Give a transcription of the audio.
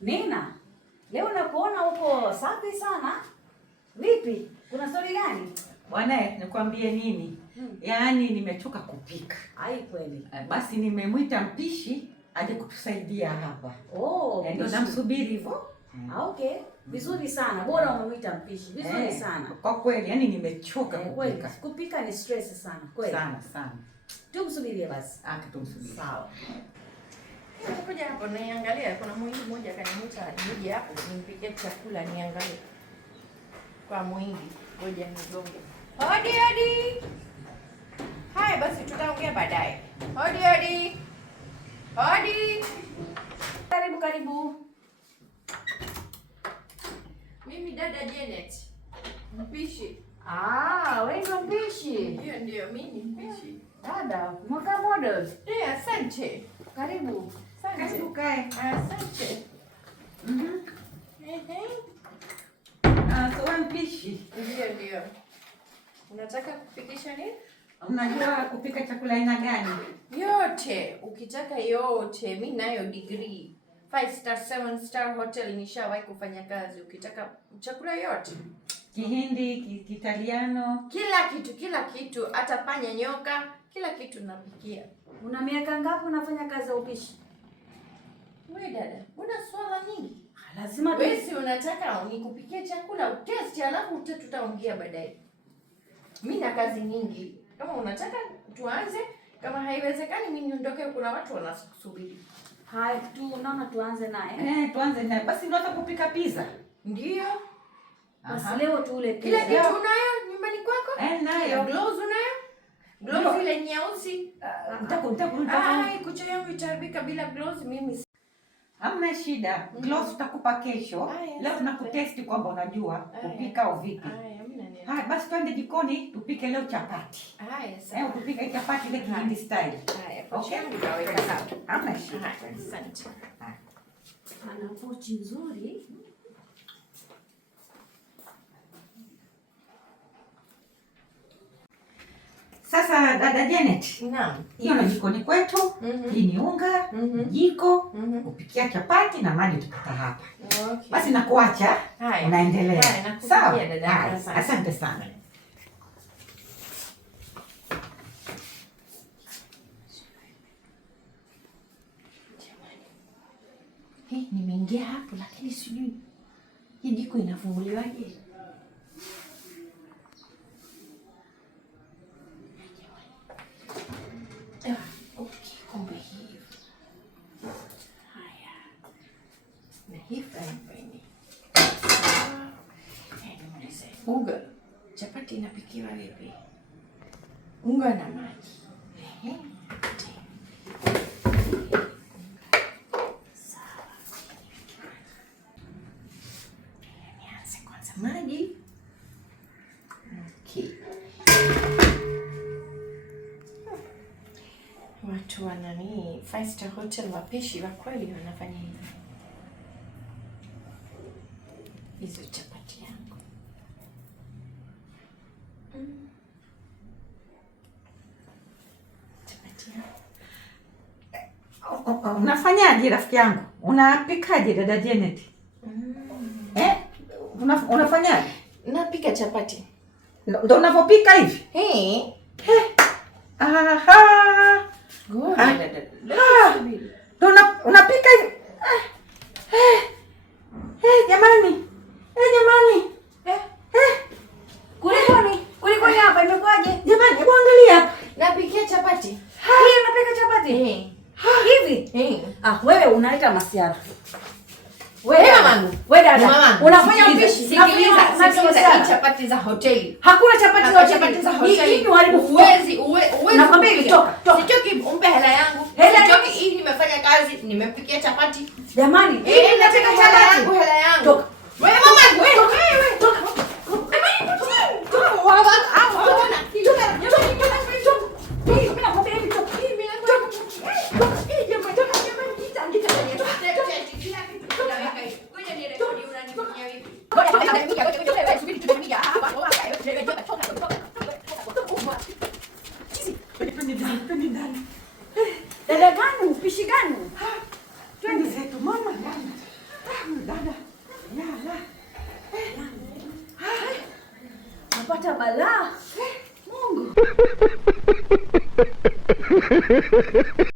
Nina, leo nakuona huko safi sana. Vipi? Kuna story gani? Bwana, nikwambie nini? Yaani nimechoka kupika. Ai kweli. Basi nimemwita mpishi aje kutusaidia hapa. Oh, ndio namsubiri hivyo. Okay. Vizuri sana. Bora umemwita mpishi. Vizuri sana. Kwa kweli, yani nimechoka kupika. Kupika ni stress sana. Kweli. Sana. Tumsubirie basi. Tumsubirie. Sawa. Kuja hapo niangalia, kuna mwingi mmoja kanimuita nije hapo nimpikie chakula niangalie. Kwa mwingi, ngoja nigonge. Hodi. Haya basi tutaongea baadaye. Hodi. Karibu. Mimi dada Janet. Mpishi. Wewe ndo mpishi. Ndio, mimi mpishi. Dada, mwaka model. Asante. Karibu. Karibu kae. Asante. So mpishi. Ndio. Unataka kupikisha nini? Unajua kupika chakula aina gani? Yote, ukitaka yote. Mimi nayo degree 5 star 7 star hotel nishawahi kufanya kazi. Ukitaka chakula yote. Kihindi, Kitaliano, Kila kitu, hata panya nyoka, kila kitu napikia. Una miaka ngapi unafanya kazi ya upishi? Wewe dada, una swala nyingi. Lazima wewe si unataka nikupikie chakula utest alafu tutaongea baadaye. Mimi na kazi nyingi. Kama unataka tuanze, kama haiwezekani mimi niondoke, kuna watu wanasubiri. Hai naona tuanze naye. Tuanze naye. Basi unataka kupika pizza? Ndio. Basi leo tuule pizza. Kila kitu unayo nyumbani kwako? Nayo. Gloves unayo? Gloves ile nyeusi. Kucha yangu itaharibika bila gloves mimi. Hamna shida. Gloves tutakupa kesho. Leo tunakutesti kwamba unajua kupika au vipi. Haya basi twende jikoni tupike leo chapati. Sawa. Tupike chapati ile Kihindi style. Okay, nitaweka sawa. Hamna shida. Asante. Ana pochi nzuri. Sasa dada Janet. Naam. Hiyo na jikoni kwetu. Hii ni unga, jiko, kupikia chapati na maji tupata hapa. Okay. Basi nakuacha. Unaendelea. Sawa. Asante sana. Nimeingia hapo lakini sijui hii jiko inafunguliwaje? Okay, kumbe hivi. Haya. Na hii frying. Unga. Chapati inapikiwa vipi? Unga na maji. Maji. Okay. Watu wa nani 5 star hotel wapishi wa kweli wanafanya hivi. Hizo chapati yangu. Chapati yangu. Unafanyaje rafiki yangu? Unapikaje dada Janet? Unafanyaje? Napika chapati. Ndio unavyopika hivi? Ndio unapika hivi? Jamani. Kulikoni hapa imekwaje? Jamani, hebu angalia hapa. Napikia chapati. Hii unapika chapati? Hivi? Wewe unaleta masiara. Wewe dada, unafanya upishi. Sikiliza chapati za hoteli. Hakuna chapati za hoteli. Hii ni uharibu. Uwezi. Nakwambia hivi toka. Sitoki, umpe hela yangu. Sitoki, hii nimefanya kazi, nimepikia chapati. Jamani, hii nataka chapati. Hela yangu. Toka. Wewe mama, wewe. Toka. Dada gani? Upishi gani? Twende zetu mama ndani. Dada. Lala. Napata balaa. Mungu.